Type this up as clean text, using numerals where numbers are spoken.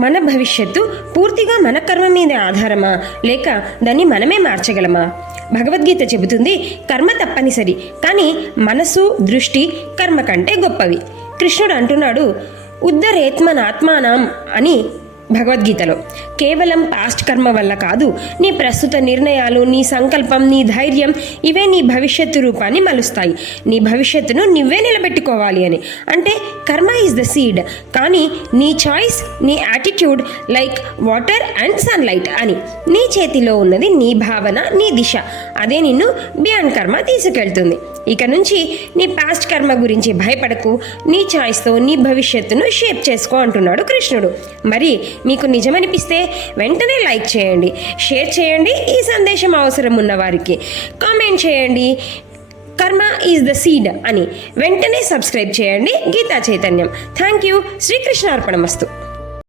మన భవిష్యత్తు పూర్తిగా మన కర్మ మీద ఆధారమా, లేక దాన్ని మనమే మార్చగలమా? భగవద్గీత చెబుతుంది, కర్మ తప్పనిసరి, కానీ మనసు, దృష్టి కర్మ కంటే గొప్పవి. కృష్ణుడు అంటున్నాడు, ఉద్ధరేత్మనాత్మానం అని భగవద్గీతలో. కేవలం పాస్ట్ కర్మ వల్ల కాదు, నీ ప్రస్తుత నిర్ణయాలు, నీ సంకల్పం, నీ ధైర్యం, ఇవే నీ భవిష్యత్తు రూపాన్ని మలుస్తాయి. నీ భవిష్యత్తును నువ్వే నిలబెట్టుకోవాలి అని. అంటే కర్మ ఈజ్ ద సీడ్, కానీ నీ చాయిస్, నీ attitude like water and sunlight అని. నీ చేతిలో ఉన్నది నీ భావన, నీ దిశ. అదే నిన్ను బియాండ్ కర్మ తీసుకెళ్తుంది. ఇక నుంచి నీ పాస్ట్ కర్మ గురించి భయపడకు, నీ చాయిస్తో నీ భవిష్యత్తును షేప్ చేసుకో అంటున్నాడు కృష్ణుడు. మరి మీకు నిజమనిపిస్తే వెంటనే లైక్ చేయండి, షేర్ చేయండి, ఈ సందేశం అవసరం ఉన్న వారికి కామెంట్ చేయండి. కర్మ ఈజ్ ద సీడ్ అని వెంటనే సబ్స్క్రైబ్ చేయండి గీతా చైతన్యం. Thank you. శ్రీకృష్ణార్పణమస్తు.